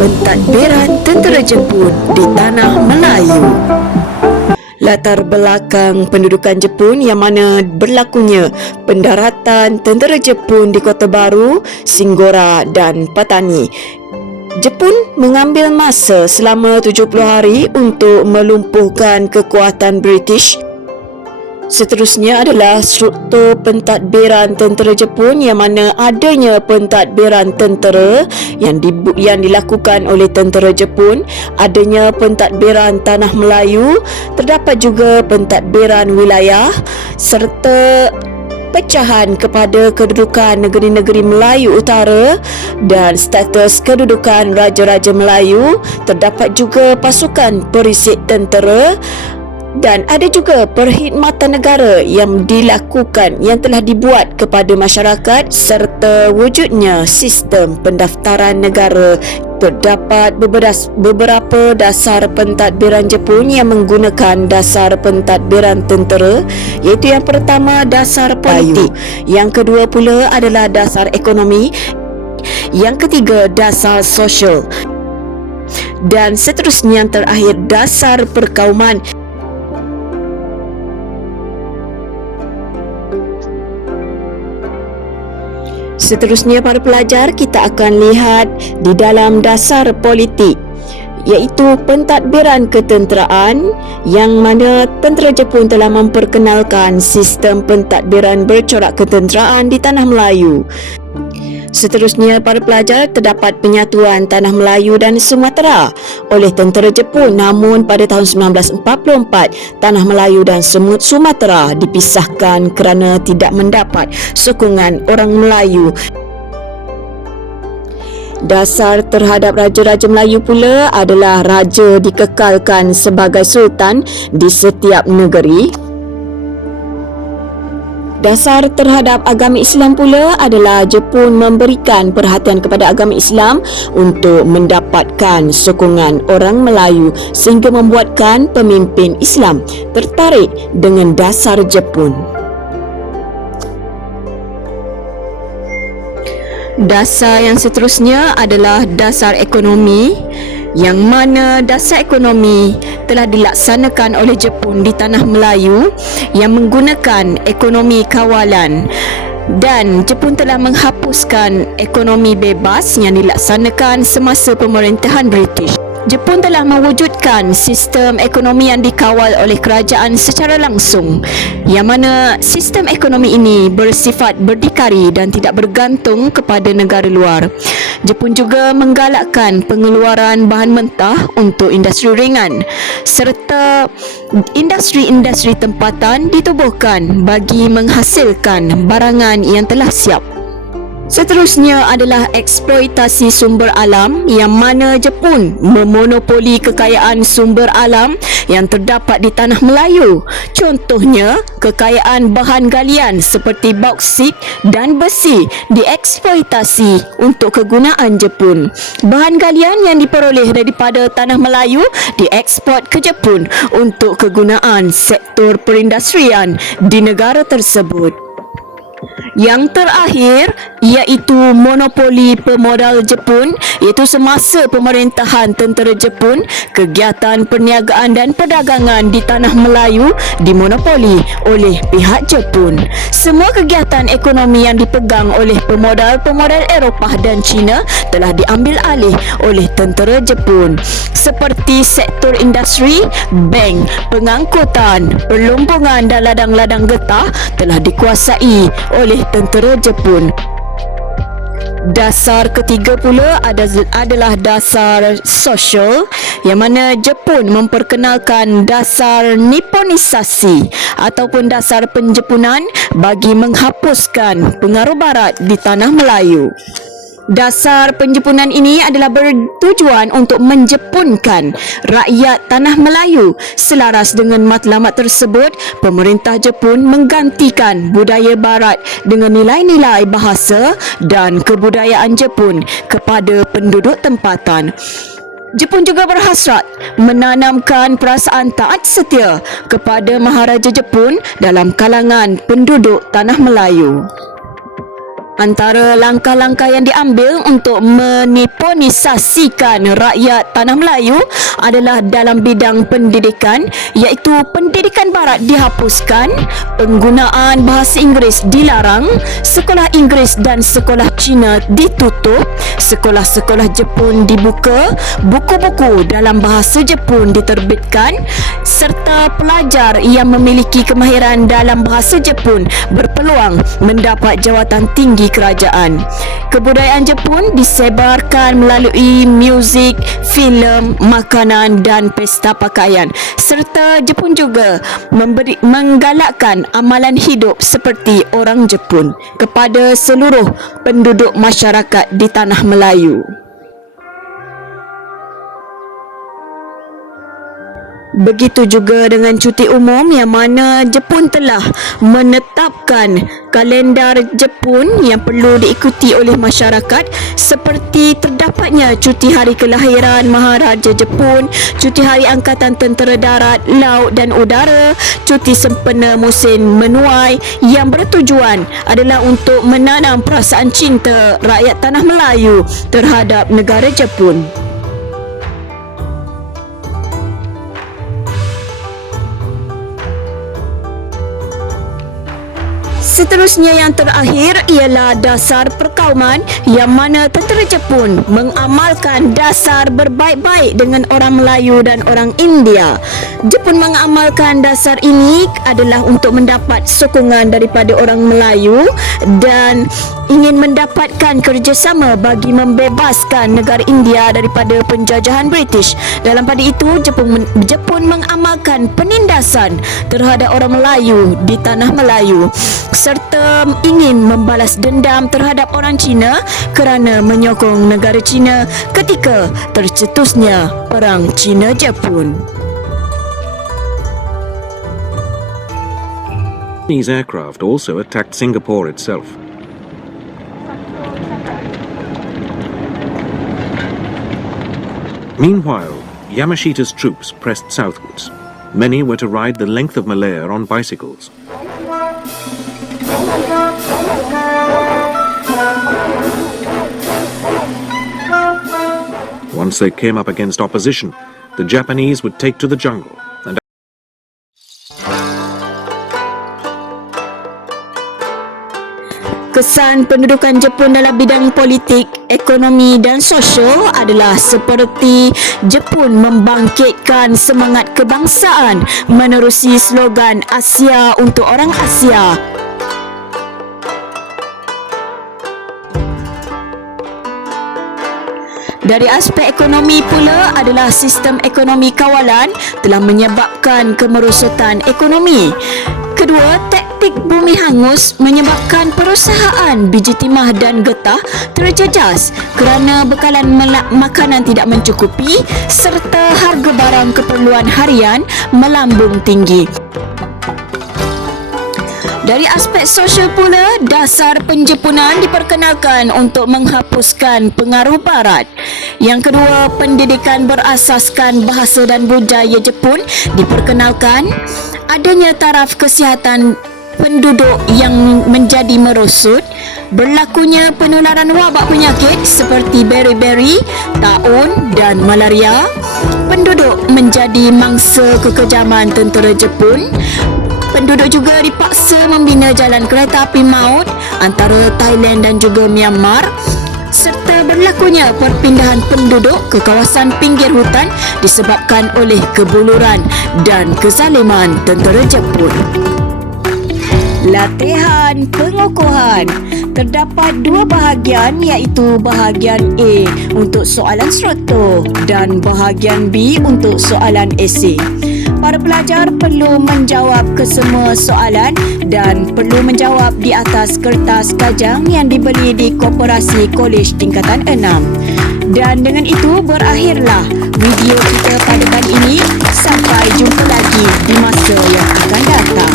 pentadbiran tentera Jepun di tanah Melayu. Latar belakang pendudukan Jepun yang mana berlakunya pendaratan tentera Jepun di Kota Baru, Singgora dan Patani. Jepun mengambil masa selama 70 hari untuk melumpuhkan kekuatan British. Seterusnya adalah struktur pentadbiran tentera Jepun yang mana adanya pentadbiran tentera yang dilakukan oleh tentera Jepun, adanya pentadbiran tanah Melayu, terdapat juga pentadbiran wilayah serta pecahan kepada kedudukan negeri-negeri Melayu Utara dan status kedudukan Raja-Raja Melayu. Terdapat juga pasukan perisik tentera dan ada juga perkhidmatan negara yang telah dibuat kepada masyarakat serta wujudnya sistem pendaftaran negara. Terdapat beberapa dasar pentadbiran Jepun yang menggunakan dasar pentadbiran tentera, iaitu yang pertama dasar politik, yang kedua pula adalah dasar ekonomi, yang ketiga dasar sosial, dan seterusnya yang terakhir dasar perkauman. Seterusnya para pelajar, kita akan lihat di dalam dasar politik, iaitu pentadbiran ketenteraan yang mana tentera Jepun telah memperkenalkan sistem pentadbiran bercorak ketenteraan di tanah Melayu. Seterusnya para pelajar, terdapat penyatuan tanah Melayu dan Sumatera oleh tentera Jepun, namun pada tahun 1944 tanah Melayu dan Sumatera dipisahkan kerana tidak mendapat sokongan orang Melayu. Dasar terhadap Raja-Raja Melayu pula adalah raja dikekalkan sebagai sultan di setiap negeri. Dasar terhadap agama Islam pula adalah Jepun memberikan perhatian kepada agama Islam untuk mendapatkan sokongan orang Melayu sehingga membuatkan pemimpin Islam tertarik dengan dasar Jepun. Dasar yang seterusnya adalah dasar ekonomi, yang mana dasar ekonomi telah dilaksanakan oleh Jepun di tanah Melayu yang menggunakan ekonomi kawalan, dan Jepun telah menghapuskan ekonomi bebas yang dilaksanakan semasa pemerintahan British. Jepun telah mewujudkan sistem ekonomi yang dikawal oleh kerajaan secara langsung, yang mana sistem ekonomi ini bersifat berdikari dan tidak bergantung kepada negara luar. Jepun juga menggalakkan pengeluaran bahan mentah untuk industri ringan serta industri-industri tempatan ditubuhkan bagi menghasilkan barangan yang telah siap. Seterusnya adalah eksploitasi sumber alam, yang mana Jepun memonopoli kekayaan sumber alam yang terdapat di tanah Melayu. Contohnya, kekayaan bahan galian seperti bauksit dan besi dieksploitasi untuk kegunaan Jepun. Bahan galian yang diperoleh daripada tanah Melayu dieksport ke Jepun untuk kegunaan sektor perindustrian di negara tersebut. Yang terakhir iaitu monopoli pemodal Jepun, iaitu semasa pemerintahan tentera Jepun, kegiatan perniagaan dan perdagangan di tanah Melayu dimonopoli oleh pihak Jepun. Semua kegiatan ekonomi yang dipegang oleh pemodal-pemodal Eropah dan China telah diambil alih oleh tentera Jepun, seperti sektor industri, bank, pengangkutan, perlumbungan dan ladang-ladang getah telah dikuasai oleh tentera Jepun. Dasar ketiga pula adalah dasar sosial, yang mana Jepun memperkenalkan dasar Nipponisasi ataupun dasar penjepunan bagi menghapuskan pengaruh barat di tanah Melayu. Dasar penjepunan ini adalah bertujuan untuk menjepunkan rakyat tanah Melayu. Selaras dengan matlamat tersebut, pemerintah Jepun menggantikan budaya barat dengan nilai-nilai bahasa dan kebudayaan Jepun kepada penduduk tempatan. Jepun juga berhasrat menanamkan perasaan taat setia kepada Maharaja Jepun dalam kalangan penduduk tanah Melayu. Antara langkah-langkah yang diambil untuk meniponisasikan rakyat Tanah Melayu adalah dalam bidang pendidikan, iaitu pendidikan barat dihapuskan, penggunaan bahasa Inggeris dilarang, sekolah Inggeris dan sekolah Cina ditutup, sekolah-sekolah Jepun dibuka, buku-buku dalam bahasa Jepun diterbitkan, serta pelajar yang memiliki kemahiran dalam bahasa Jepun berpeluang mendapat jawatan tinggi kerajaan. Kebudayaan Jepun disebarkan melalui muzik, filem, makanan dan pesta pakaian. Serta Jepun juga menggalakkan amalan hidup seperti orang Jepun kepada seluruh penduduk masyarakat di Tanah Melayu. Begitu juga dengan cuti umum yang mana Jepun telah menetapkan kalendar Jepun yang perlu diikuti oleh masyarakat, seperti terdapatnya cuti hari kelahiran Maharaja Jepun, cuti hari Angkatan Tentera Darat, Laut dan Udara, cuti sempena musim menuai, yang bertujuan adalah untuk menanam perasaan cinta rakyat Tanah Melayu terhadap negara Jepun. Seterusnya yang terakhir ialah dasar perkauman, yang mana tentera Jepun mengamalkan dasar berbaik-baik dengan orang Melayu dan orang India. Jepun mengamalkan dasar ini adalah untuk mendapat sokongan daripada orang Melayu dan ingin mendapatkan kerjasama bagi membebaskan negara India daripada penjajahan British. Dalam pada itu, Jepun mengamalkan penindasan terhadap orang Melayu di Tanah Melayu, serta ingin membalas dendam terhadap orang Cina kerana menyokong negara Cina ketika tercetusnya Perang Cina-Jepun. Japanese aircraft also attacked Singapore itself. Meanwhile, Yamashita's troops pressed southwards. Many were to ride the length of Malaya on bicycles. Once they came up against opposition, the Japanese would take to the jungle and Kesan pendudukan Jepun dalam bidang politik, ekonomi dan sosial adalah seperti Jepun membangkitkan semangat kebangsaan menerusi slogan Asia untuk orang Asia. Dari aspek ekonomi pula adalah sistem ekonomi kawalan telah menyebabkan kemerosotan ekonomi. Kedua, taktik bumi hangus menyebabkan perusahaan biji timah dan getah terjejas kerana bekalan makanan tidak mencukupi serta harga barang keperluan harian melambung tinggi. Dari aspek sosial pula, dasar penjepunan diperkenalkan untuk menghapuskan pengaruh barat. Yang kedua, pendidikan berasaskan bahasa dan budaya Jepun diperkenalkan. Adanya taraf kesihatan penduduk yang menjadi merosot, berlakunya penularan wabak penyakit seperti beri-beri, taun dan malaria. Penduduk menjadi mangsa kekejaman tentera Jepun. Penduduk juga dipaksa membina jalan kereta api maut antara Thailand dan juga Myanmar, serta berlakunya perpindahan penduduk ke kawasan pinggir hutan disebabkan oleh kebuluran dan kezaliman tentera Jepun. Latihan pengukuhan. Terdapat dua bahagian, iaitu bahagian A untuk soalan struktur dan bahagian B untuk soalan esei. Para pelajar perlu menjawab kesemua soalan dan perlu menjawab di atas kertas kajang yang dibeli di Koperasi Kolej Tingkatan 6. Dan dengan itu berakhirlah video kita pada kali ini. Sampai jumpa lagi di masa yang akan datang.